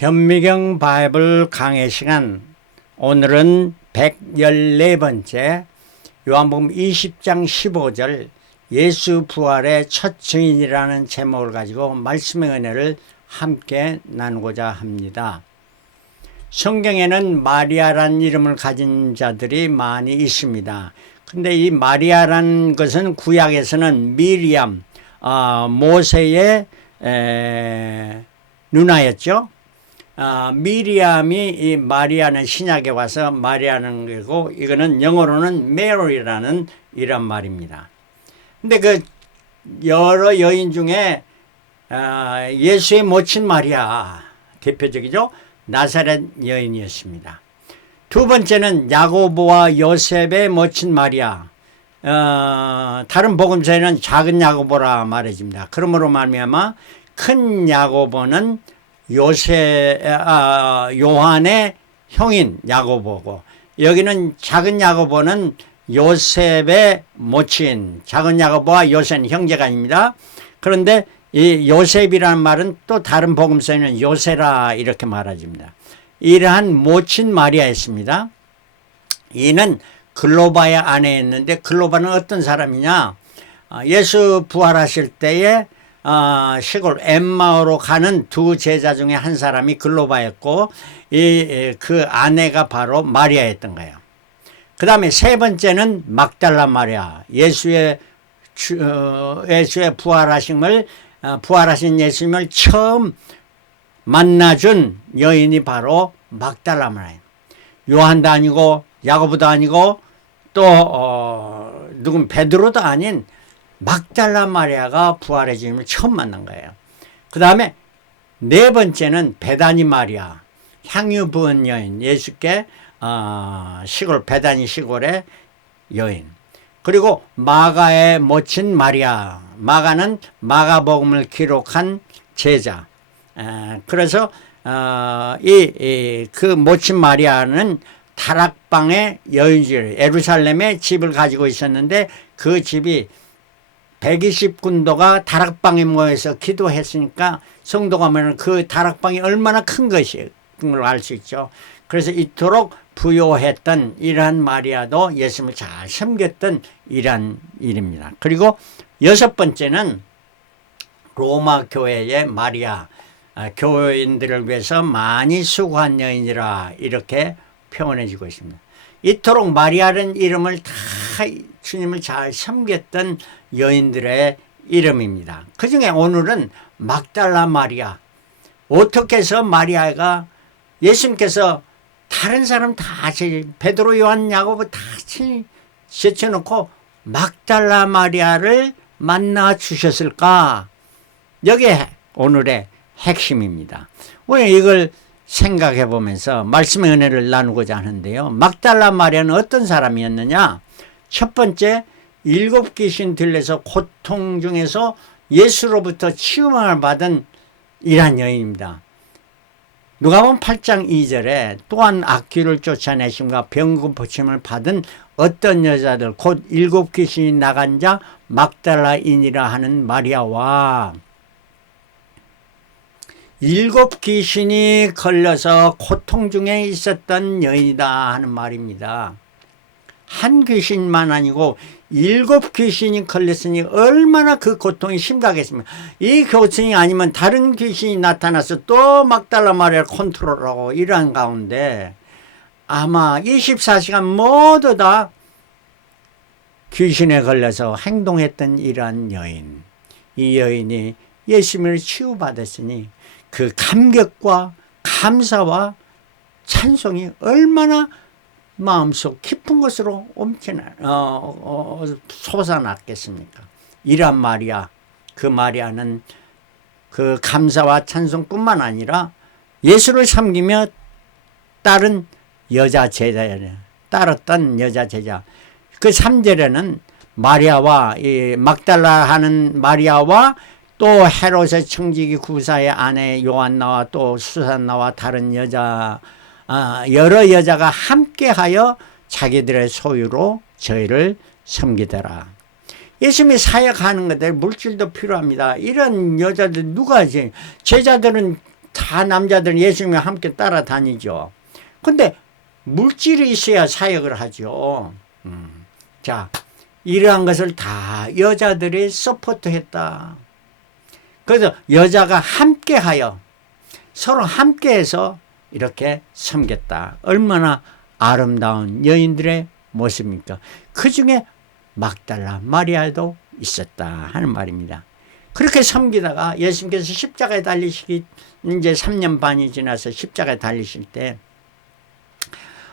현미경 바이블 강해 시간 오늘은 114번째 요한복음 20장 15절 예수 부활의 첫 증인이라는 제목을 가지고 말씀의 은혜를 함께 나누고자 합니다. 성경에는 마리아란 이름을 가진 자들이 많이 있습니다. 근데 이 마리아란 것은 구약에서는 미리암, 아, 모세의 에, 누나였죠. 아, 미리암이 이 마리아는 신약에 와서 마리아는 거고 이거는 영어로는 메리라는 이란 말입니다. 근데 그 여러 여인 중에 아, 예수의 모친 마리아 대표적이죠. 나사렛 여인이었습니다. 두 번째는 야고보와 요셉의 모친 마리아. 어, 다른 복음서에는 작은 야고보라 말해집니다. 그러므로 말미암아 큰 야고보는 요새 아, 요한의 형인 야고보고 여기는 작은 야고보는 요셉의 모친 작은 야고보와 요셉은 형제가 아닙니다. 그런데 이 요셉이라는 말은 또 다른 복음서에는 요세라 이렇게 말해집니다. 이러한 모친 마리아였습니다. 이는 글로바의 아내였는데 글로바는 어떤 사람이냐? 아, 예수 부활하실 때에 어, 시골 엠마오로 가는 두 제자 중에 한 사람이 글로바였고 이 그 아내가 바로 마리아였던 거예요. 그 다음에 세 번째는 막달라 마리아 예수의 주, 어, 예수의 부활하심을 어, 부활하신 예수님을 처음 만나준 여인이 바로 막달라 마리아. 요한도 아니고 야고보도 아니고 또 어, 누군 베드로도 아닌 막달라 마리아가 부활의 주님을 처음 만난 거예요. 그 다음에 네 번째는 베다니 마리아 향유 부은 여인 예수께 어, 시골 베다니 시골의 여인 그리고 마가의 모친 마리아 마가는 마가복음을 기록한 제자 에, 그래서 어, 이그 모친 마리아는 다락방의 여인들 예루살렘에 집을 가지고 있었는데 그 집이 120군도가 다락방에 모여서 기도했으니까 성도가 보면 그 다락방이 얼마나 큰 것이 걸알 수 있죠. 그래서 이토록 부요했던 이러한 마리아도 예수님을 잘 섬겼던 이러한 일입니다. 그리고 여섯 번째는 로마 교회의 마리아 아, 교인들을 위해서 많이 수고한 여인이라 이렇게 표현해지고 있습니다. 이토록 마리아라는 이름을 다 주님을 잘 섬겼던 여인들의 이름입니다. 그 중에 오늘은 막달라 마리아. 어떻게 해서 마리아가 예수님께서 다른 사람 다 베드로 요한 야고보 다 제쳐놓고 막달라 마리아를 만나 주셨을까? 여기에 오늘의 핵심입니다. 왜 이걸 생각해 보면서 말씀의 은혜를 나누고자 하는데요. 막달라 마리아는 어떤 사람이었느냐? 첫 번째 일곱 귀신 들려서 고통 중에서 예수로부터 치유망을 받은 이란 여인입니다. 누가복음 8장 2절에 또한 악귀를 쫓아내심과 병금 보침을 받은 어떤 여자들 곧 일곱 귀신이 나간 자 막달라인이라 하는 마리아와 일곱 귀신이 걸려서 고통 중에 있었던 여인이다 하는 말입니다. 한 귀신만 아니고 일곱 귀신이 걸렸으니 얼마나 그 고통이 심각했습니까? 이 고통이 아니면 다른 귀신이 나타나서 또 막달라 마리아를 컨트롤하고 이러한 가운데 아마 24시간 모두 다 귀신에 걸려서 행동했던 이러한 여인. 이 여인이 예수님을 치유받았으니 그 감격과 감사와 찬송이 얼마나 마음속 깊은 것으로 엄청나 어, 어, 솟아났겠습니까? 이란 말이야. 그 마리아는 그 감사와 찬송뿐만 아니라 예수를 섬기며 따른 여자 제자예 따랐던 여자 제자. 그 3절에는 마리아와 이 막달라 하는 마리아와 또 헤롯의 청지기 구사의 아내 요한나와 또 수산나와 다른 여자 아, 여러 여자가 함께하여 자기들의 소유로 저희를 섬기더라. 예수님이 사역하는 것들 물질도 필요합니다. 이런 여자들 누가 이제 제자들은 다 남자들은 예수님과 함께 따라다니죠. 근데 물질이 있어야 사역을 하죠. 음. 자, 이러한 것을 다 여자들이 서포트했다. 그래서 여자가 함께하여 서로 함께해서 이렇게 섬겼다. 얼마나 아름다운 여인들의 모습입니까? 그 중에 막달라 마리아도 있었다 하는 말입니다. 그렇게 섬기다가 예수님께서 십자가에 달리시기 이제 3년 반이 지나서 십자가에 달리실 때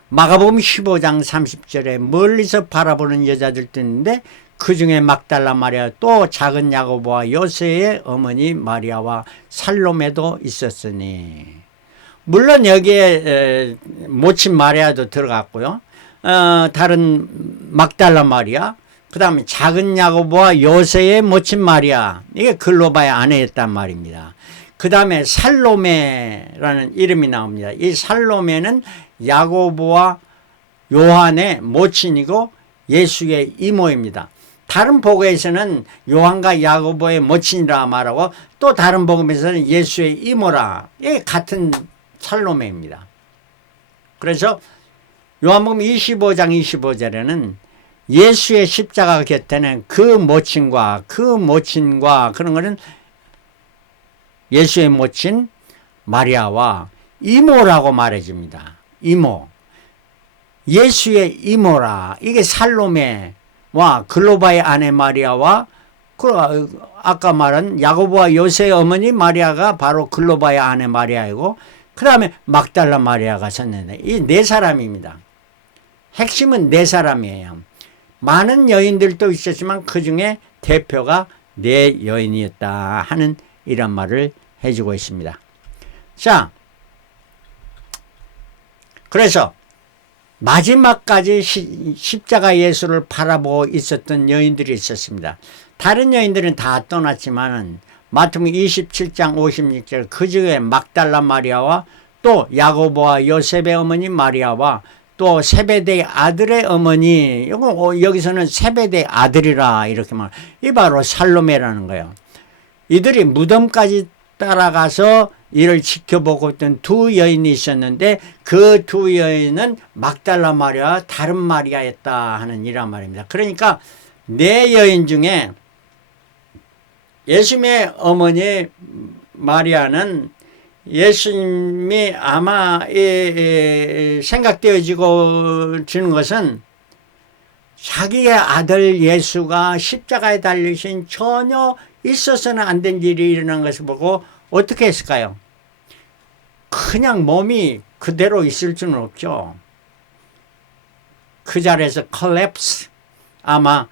마가복음 15장 30절에 멀리서 바라보는 여자들도 있는데 그 중에 막달라 마리아 또 작은 야고보와 요새의 어머니 마리아와 살로메도 있었으니 물론 여기에 모친 마리아도 들어갔고요. 어, 다른 막달라 마리아 그 다음에 작은 야고보와 요새의 모친 마리아 이게 글로바의 아내였단 말입니다. 그 다음에 살로메라는 이름이 나옵니다. 이 살로메는 야고보와 요한의 모친이고 예수의 이모입니다. 다른 복음에서는 요한과 야고보의 모친이라 말하고 또 다른 복음에서는 예수의 이모라 이 같은 살로메입니다. 그래서 요한복음 25장 25절에는 예수의 십자가 곁에는 그 모친과 그 모친과 그런 거는 예수의 모친 마리아와 이모라고 말해줍니다. 이모. 예수의 이모라. 이게 살로메와 글로바의 아내 마리아와 그 아까 말한 야고보와 요새의 어머니 마리아가 바로 글로바의 아내 마리아이고 그 다음에 막달라 마리아가 섰는데 이 네 사람입니다. 핵심은 네 사람이에요. 많은 여인들도 있었지만 그 중에 대표가 네 여인이었다 하는 이런 말을 해주고 있습니다. 자, 그래서 마지막까지 시, 십자가 예수를 바라보고 있었던 여인들이 있었습니다. 다른 여인들은 다 떠났지만은 마태복음 27장 56절 그 중에 막달라 마리아와 또 야고보와 요셉의 어머니 마리아와 또 세베대의 아들의 어머니 이거 어, 여기서는 세베대의 아들이라 이렇게 말. 이 바로 살로메라는 거예요. 이들이 무덤까지 따라가서 이를 지켜보고 있던 두 여인이 있었는데 그 두 여인은 막달라 마리아 다른 마리아였다 하는 이란 말입니다. 그러니까 네 여인 중에 예수님의 어머니 마리아는 예수님이 아마 생각되어지고 지는 것은 자기의 아들 예수가 십자가에 달리신 전혀 있어서는 안 된 일이 일어난 것을 보고 어떻게 했을까요? 그냥 몸이 그대로 있을 수는 없죠. 그 자리에서 컬랩스 아마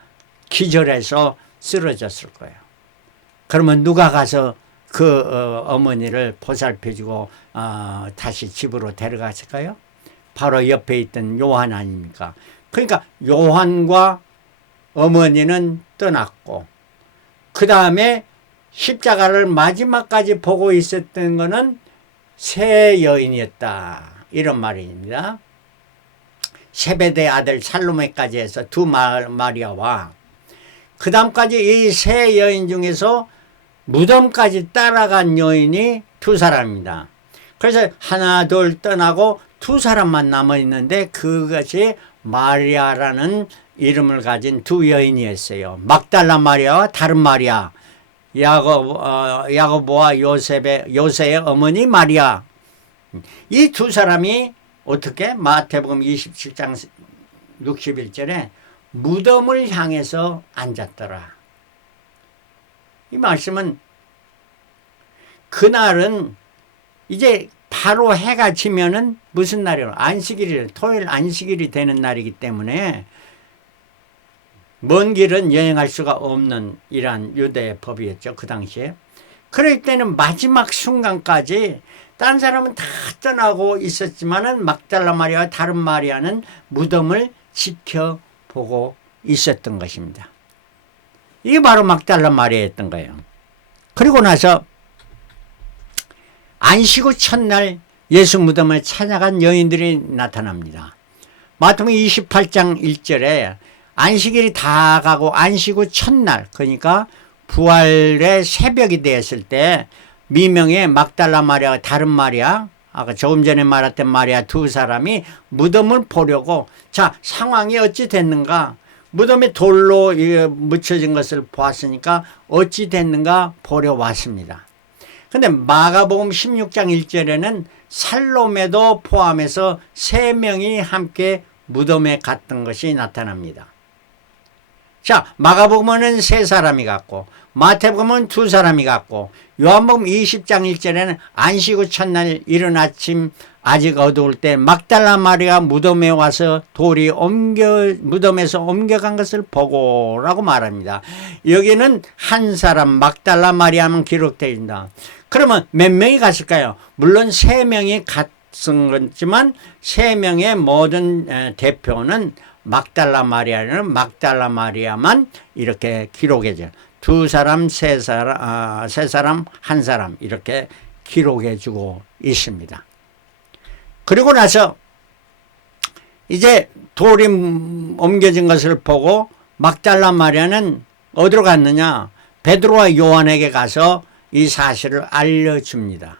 기절해서 쓰러졌을 거예요. 그러면 누가 가서 그 어, 머니를 보살펴주고 어, 다시 집으로 데려갔을까요? 바로 옆에 있던 요한 아닙니까? 그러니까 요한과 어머니는 떠났고 그 다음에 십자가를 마지막까지 보고 있었던 것은 세 여인이었다 이런 말입니다. 세베대 아들 살로메까지 해서 두 마리아와 그 다음까지 이 세 여인 중에서 무덤까지 따라간 여인이 두 사람입니다. 그래서 하나 둘 떠나고 두 사람만 남아 있는데 그것이 마리아라는 이름을 가진 두 여인이었어요. 막달라 마리아와 다른 마리아. 야고 어, 야고보와 요셉의 요새의 어머니 마리아. 이 두 사람이 어떻게 마태복음 27장 61절에 무덤을 향해서 앉았더라. 이 말씀은 그날은 이제 바로 해가 지면은 무슨 날이요? 안식일, 토요일 안식일이 되는 날이기 때문에 먼 길은 여행할 수가 없는 이러한 유대의 법이었죠. 그 당시에. 그럴 때는 마지막 순간까지 딴 사람은 다 떠나고 있었지만은 막달라 마리아와 다른 마리아는 무덤을 지켜보고 있었던 것입니다. 이게 바로 막달라 마리아였던 거예요. 그리고 나서 안식 후 첫날 예수 무덤을 찾아간 여인들이 나타납니다. 마태복음 28장 1절에 안식일이 다 가고 안식 후 첫날 그러니까 부활의 새벽이 되었을 때 미명의 막달라 마리아가 다른 마리아 아까 조금 전에 말했던 마리아 두 사람이 무덤을 보려고 자 상황이 어찌 됐는가 무덤에 돌로 묻혀진 것을 보았으니까 어찌 됐는가 보려 왔습니다. 근데 마가복음 16장 1절에는 살롬에도 포함해서 세 명이 함께 무덤에 갔던 것이 나타납니다. 자, 마가복음은 세 사람이 갔고 마태복음은 두 사람이 갔고 요한복음 20장 1절에는 안식구 첫날 이른 아침 아직 어두울 때 막달라 마리아 무덤에 와서 돌이 옮겨 무덤에서 옮겨간 것을 보고라고 말합니다. 여기는 한 사람 막달라 마리아만 기록되어 있다. 그러면 몇 명이 갔을까요? 물론 세 명이 갔은 거지만 세 명의 모든 에, 대표는 막달라 마리아는 막달라 마리아만 이렇게 기록해줘. 두 사람, 세 사람, 아, 세 사람, 한 사람 이렇게 기록해주고 있습니다. 그리고 나서 이제 돌이 옮겨진 것을 보고 막달라 마리아는 어디로 갔느냐? 베드로와 요한에게 가서 이 사실을 알려줍니다.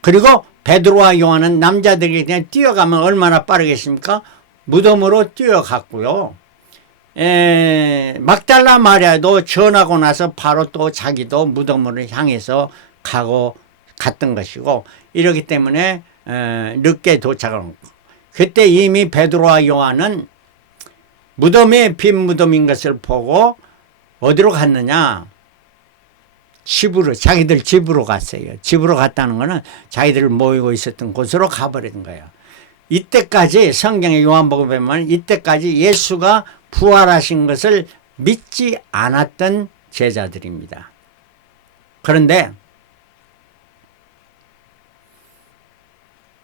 그리고 베드로와 요한은 남자들이 그냥 뛰어가면 얼마나 빠르겠습니까? 무덤으로 뛰어갔고요. 에, 막달라 마리아도 전하고 나서 바로 또 자기도 무덤으로 향해서 가고 갔던 것이고 이러기 때문에 에, 늦게 도착을 한 거. 그때 이미 베드로와 요한은 무덤에 빈 무덤인 것을 보고 어디로 갔느냐? 집으로 자기들 집으로 갔어요. 집으로 갔다는 거는 자기들 모이고 있었던 곳으로 가버린 거예요. 이때까지 성경의 요한복음에 보면 이때까지 예수가 부활하신 것을 믿지 않았던 제자들입니다. 그런데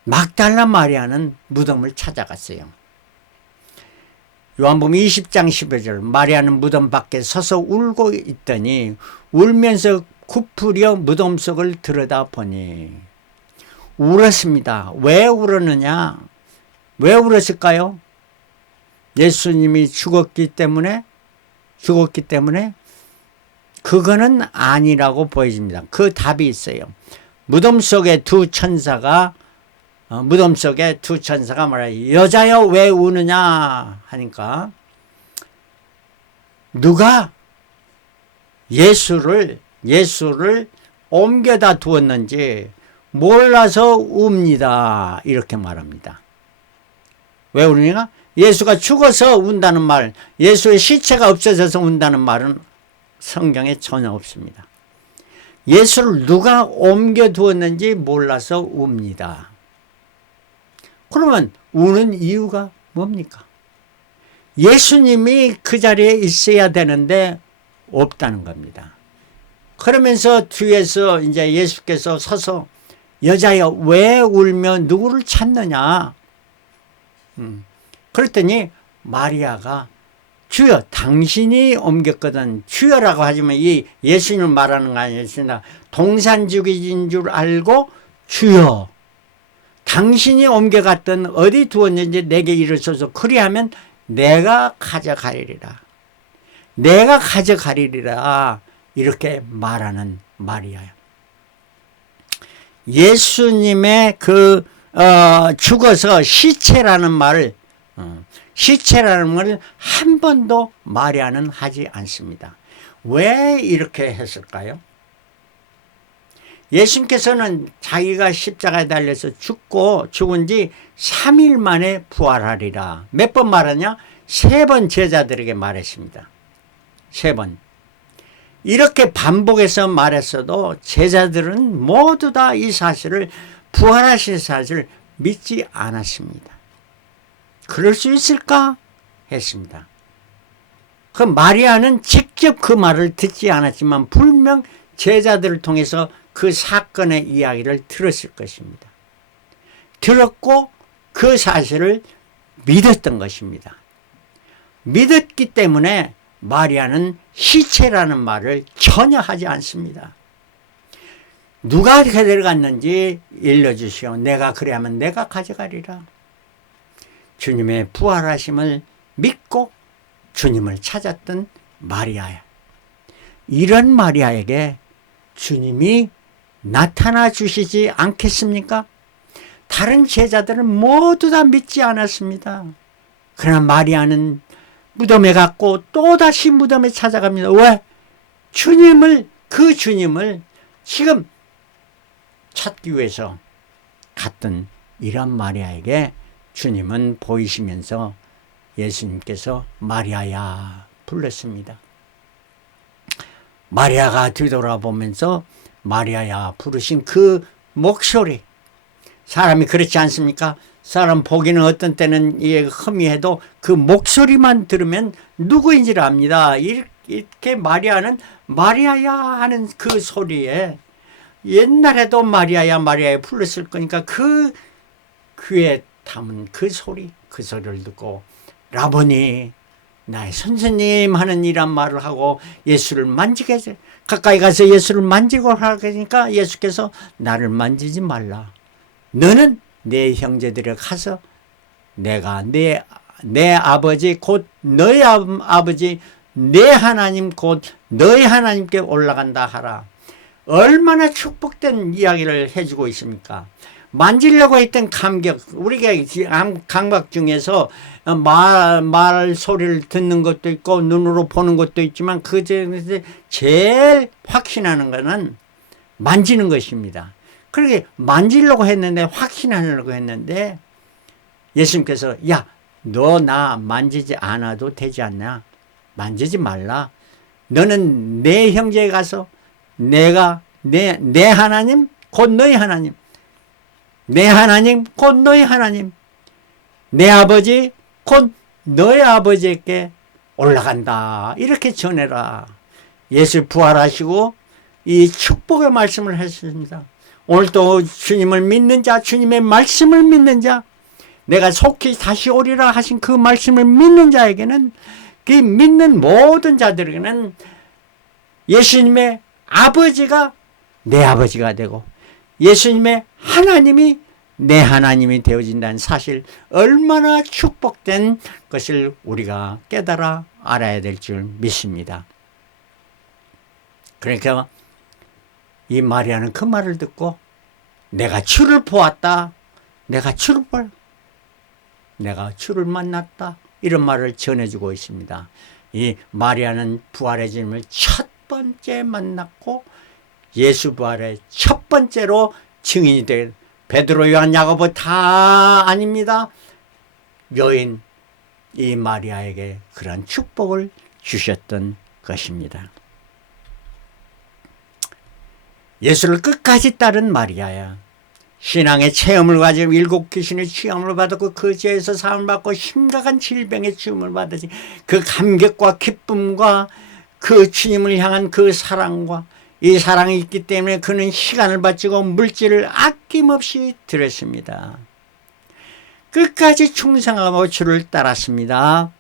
막달라 마리아는 무덤을 찾아갔어요. 요한복음 20장 15절 마리아는 무덤 밖에 서서 울고 있더니 울면서 굽으려 무덤 속을 들여다보니 울었습니다. 왜 울었느냐? 왜 울었을까요? 예수님이 죽었기 때문에 죽었기 때문에 그거는 아니라고 보여집니다. 그 답이 있어요. 무덤 속에 두 천사가 어, 무덤 속에 두 천사가 말해요. 여자여 왜 우느냐 하니까 누가 예수를 예수를 옮겨다 두었는지 몰라서 웁니다. 이렇게 말합니다. 왜 우느냐? 예수가 죽어서 운다는 말, 예수의 시체가 없어져서 운다는 말은 성경에 전혀 없습니다. 예수를 누가 옮겨 두었는지 몰라서 웁니다. 그러면 우는 이유가 뭡니까? 예수님이 그 자리에 있어야 되는데 없다는 겁니다. 그러면서 뒤에서 이제 예수께서 서서 여자여 왜 울며 누구를 찾느냐? 음. 그랬더니 마리아가 주여 당신이 옮겼거든 주여라고 하지만 이 예수님을 말하는 거 아니었습니다. 동산주기인 줄 알고 주여 당신이 옮겨갔던 어디 두었는지 내게 이르소서 그리하면 내가 가져가리라 내가 가져가리라 이렇게 말하는 마리아야 예수님의 그 어, 죽어서 시체라는 말을 어, 시체라는 말을 한 번도 마리아는 하지 않습니다. 왜 이렇게 했을까요? 예수님께서는 자기가 십자가에 달려서 죽고 죽은 지 3일 만에 부활하리라. 몇 번 말하냐? 세 번 제자들에게 말했습니다. 세 번. 이렇게 반복해서 말했어도 제자들은 모두 다 이 사실을 부활하실 사실을 믿지 않았습니다. 그럴 수 있을까? 했습니다. 그 마리아는 직접 그 말을 듣지 않았지만 분명 제자들을 통해서 그 사건의 이야기를 들었을 것입니다. 들었고 그 사실을 믿었던 것입니다. 믿었기 때문에 마리아는 시체라는 말을 전혀 하지 않습니다. 누가 데려갔는지 일러주시오. 내가 그래야면 내가 가져가리라. 주님의 부활하심을 믿고 주님을 찾았던 마리아야. 이런 마리아에게 주님이 나타나 주시지 않겠습니까? 다른 제자들은 모두 다 믿지 않았습니다. 그러나 마리아는 무덤에 갔고 또다시 무덤에 찾아갑니다. 왜? 주님을, 그 주님을 지금 찾기 위해서 갔던 이런 마리아에게 주님은 보이시면서 예수님께서 마리아야 불렀습니다. 마리아가 뒤돌아보면서 마리아야 부르신 그 목소리 사람이 그렇지 않습니까? 사람 보기는 어떤 때는 이 허미해도 그 목소리만 들으면 누구인지를 압니다. 이렇게 마리아는 마리아야 하는 그 소리에 옛날에도 마리아야 마리아야 불렀을 거니까 그 귀에 담은 그 소리 그 소리를 듣고 라보니 나의 선생님 하는 이란 말을 하고 예수를 만지게 해서 가까이 가서 예수를 만지고 하니까 예수께서 나를 만지지 말라. 너는 내 형제들에 가서 내가 내, 내 아버지 곧 너의 아버지 내 하나님 곧 너의 하나님께 올라간다 하라. 얼마나 축복된 이야기를 해주고 있습니까? 만지려고 했던 감격, 우리가 감각 중에서 말, 말 소리를 듣는 것도 있고 눈으로 보는 것도 있지만 그 중에서 제일 확신하는 것은 만지는 것입니다. 그렇게 만지려고 했는데 확신하려고 했는데 예수님께서 야, 너 나 만지지 않아도 되지 않냐? 만지지 말라. 너는 내 형제에 가서 내가 내, 내 하나님 곧 너희 하나님 내 하나님 곧 너희 하나님 내 아버지 곧 너희 아버지에게 올라간다. 이렇게 전해라. 예수 부활하시고 이 축복의 말씀을 했습니다. 오늘 또 주님을 믿는 자 주님의 말씀을 믿는 자 내가 속히 다시 오리라 하신 그 말씀을 믿는 자에게는 그 믿는 모든 자들에게는 예수님의 아버지가 내 아버지가 되고 예수님의 하나님이 내 하나님이 되어진다는 사실 얼마나 축복된 것을 우리가 깨달아 알아야 될 줄 믿습니다. 그러니까 이 마리아는 그 말을 듣고 내가 주를 보았다. 내가 주를 볼 내가 주를 만났다. 이런 말을 전해주고 있습니다. 이 마리아는 부활의 주님을 첫 번째 만났고 예수 부활의 첫 번째로 증인이 될 베드로 요한 야고보 다 아닙니다. 여인 이 마리아에게 그런 축복을 주셨던 것입니다. 예수를 끝까지 따른 마리아야. 신앙의 체험을 가지고 일곱 귀신의 취함을 받았고 그 죄에서 사함을 받고 심각한 질병의 치움을 받으시 그 감격과 기쁨과 그 주님을 향한 그 사랑과 이 사랑이 있기 때문에 그는 시간을 바치고 물질을 아낌없이 들였습니다. 끝까지 충성하고 주를 따랐습니다.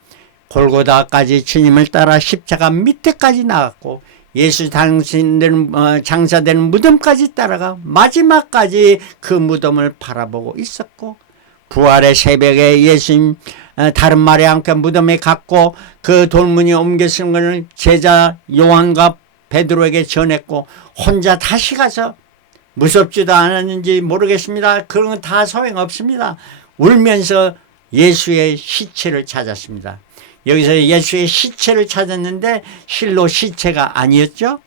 골고다까지 주님을 따라 십자가 밑에까지 나갔고 예수 당신되는 어, 장사되는 무덤까지 따라가 마지막까지 그 무덤을 바라보고 있었고 부활의 새벽에 예수님 어, 다른 말에 함께 무덤에 갔고 그 돌문이 옮겼은 것을 제자 요한과 베드로에게 전했고 혼자 다시 가서 무섭지도 않았는지 모르겠습니다. 그런 건 다 소용없습니다. 울면서 예수의 시체를 찾았습니다. 여기서 예수의 시체를 찾았는데 실로 시체가 아니었죠.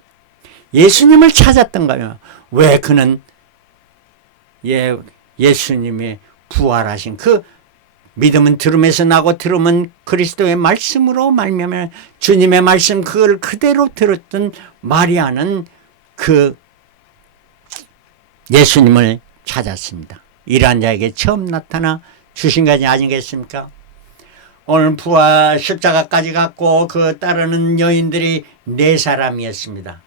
예수님을 찾았던 거예요. 왜 그는 예, 예수님의 부활하신 그 믿음은 들음에서 나고 들음은 그리스도의 말씀으로 말미암아 주님의 말씀 그걸 그대로 들었던 마리아는 그 예수님을 찾았습니다. 이러한 자에게 처음 나타나 주신 것이 아니겠습니까? 오늘 부활 십자가까지 갔고 그 따르는 여인들이 네 사람이었습니다.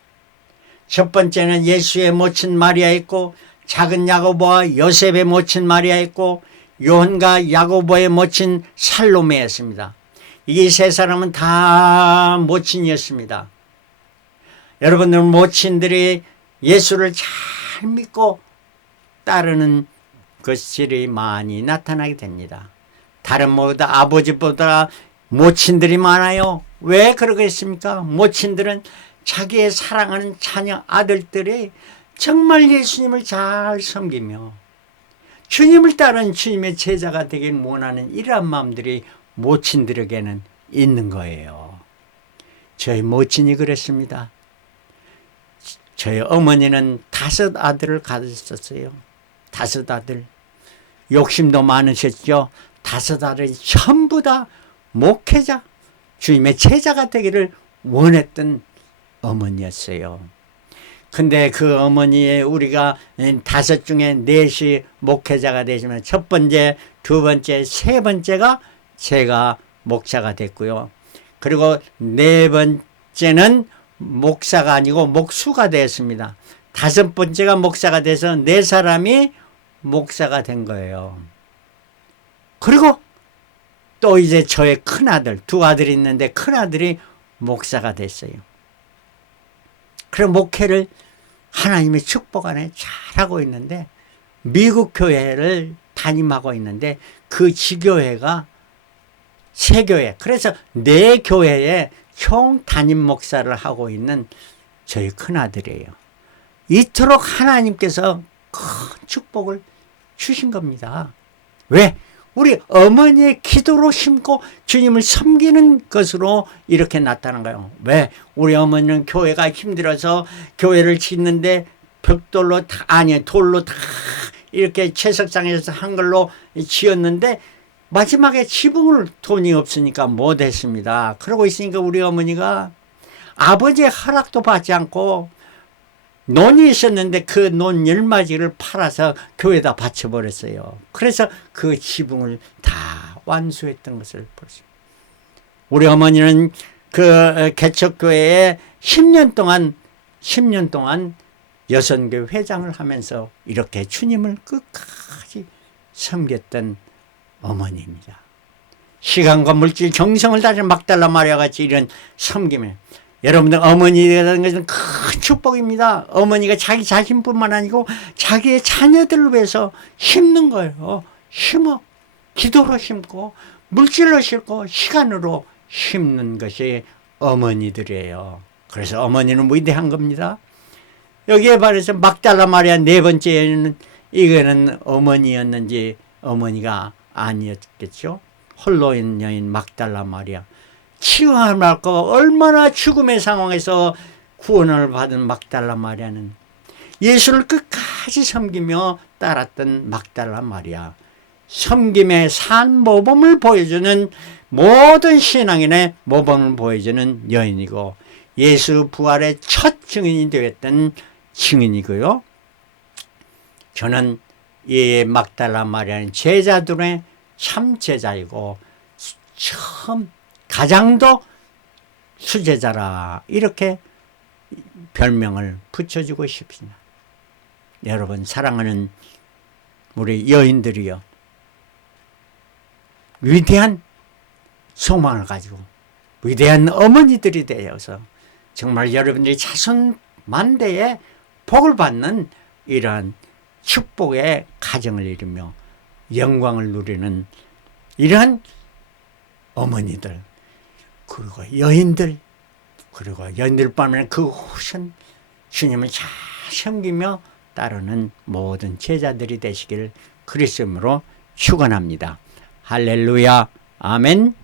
첫 번째는 예수의 모친 마리아 있고 작은 야고보와 요셉의 모친 마리아 있고 요한과 야고보의 모친 살로메였습니다. 이 세 사람은 다 모친이었습니다. 여러분들 모친들이 예수를 잘 믿고 따르는 것들이 많이 나타나게 됩니다. 다른 뭐보다 아버지보다 모친들이 많아요. 왜 그러겠습니까? 모친들은 자기의 사랑하는 자녀 아들들이 정말 예수님을 잘 섬기며 주님을 따른 주님의 제자가 되길 원하는 이러한 마음들이 모친들에게는 있는 거예요. 저희 모친이 그랬습니다. 저희 어머니는 다섯 아들을 가졌었어요. 다섯 아들. 욕심도 많으셨죠. 다섯 아들이 전부 다 목회자, 주님의 제자가 되기를 원했던 어머니였어요. 근데 그 어머니의 우리가 다섯 중에 넷이 목회자가 되시면 첫 번째, 두 번째, 세 번째가 제가 목사가 됐고요. 그리고 네 번째는 목사가 아니고 목수가 됐습니다. 다섯 번째가 목사가 돼서 네 사람이 목사가 된 거예요. 그리고 또 이제 저의 큰 아들, 두 아들이 있는데 큰 아들이 목사가 됐어요. 그래 목회를 하나님의 축복 안에 잘하고 있는데 미국 교회를 담임하고 있는데 그 지교회가 세 교회 그래서 네 교회에 총 담임 목사를 하고 있는 저희 큰아들이에요. 이토록 하나님께서 큰 축복을 주신 겁니다. 왜? 우리 어머니의 기도로 심고 주님을 섬기는 것으로 이렇게 나타난 거예요. 왜? 우리 어머니는 교회가 힘들어서 교회를 짓는데 벽돌로 다, 아니, 돌로 다 이렇게 채석장에서 한 걸로 지었는데 마지막에 지붕을 돈이 없으니까 못 했습니다. 그러고 있으니까 우리 어머니가 아버지의 허락도 받지 않고 논이 있었는데 그 논 열마지를 팔아서 교회에다 바쳐버렸어요. 그래서 그 지붕을 다 완수했던 것을 볼 수 있습니다 우리 어머니는 그 개척교회에 10년 동안 10년 동안 여선교 회장을 하면서 이렇게 주님을 끝까지 섬겼던 어머니입니다. 시간과 물질, 정성을 다진 막달라 마리아 같이 이런 섬김에 여러분들 어머니라는 것은 큰 축복입니다. 어머니가 자기 자신뿐만 아니고 자기의 자녀들을 위해서 심는 거예요. 심어. 기도로 심고 물질로 심고 시간으로 심는 것이 어머니들이에요. 그래서 어머니는 위대한 겁니다. 여기에 반해서 막달라 마리아 네 번째는 이거는 어머니였는지 어머니가 아니었겠죠. 홀로인 여인 막달라 마리아. 치유함을 받고 얼마나 죽음의 상황에서 구원을 받은 막달라 마리아는 예수를 끝까지 섬기며 따랐던 막달라 마리아. 섬김의 산 모범을 보여주는 모든 신앙인의 모범을 보여주는 여인이고 예수 부활의 첫 증인이 되었던 증인이고요. 저는 이 막달라 마리아는 제자들의 참 제자이고 처음 가장도 수제자라 이렇게 별명을 붙여주고 싶습니다. 여러분 사랑하는 우리 여인들이요. 위대한 소망을 가지고 위대한 어머니들이 되어서 정말 여러분들이 자손 만대에 복을 받는 이러한 축복의 가정을 이루며 영광을 누리는 이러한 어머니들 그리고 여인들 그리고 여인들 밤에 그 후신 주님을 잘 섬기며 따르는 모든 제자들이 되시길 그리스도로 축원합니다. 할렐루야 아멘.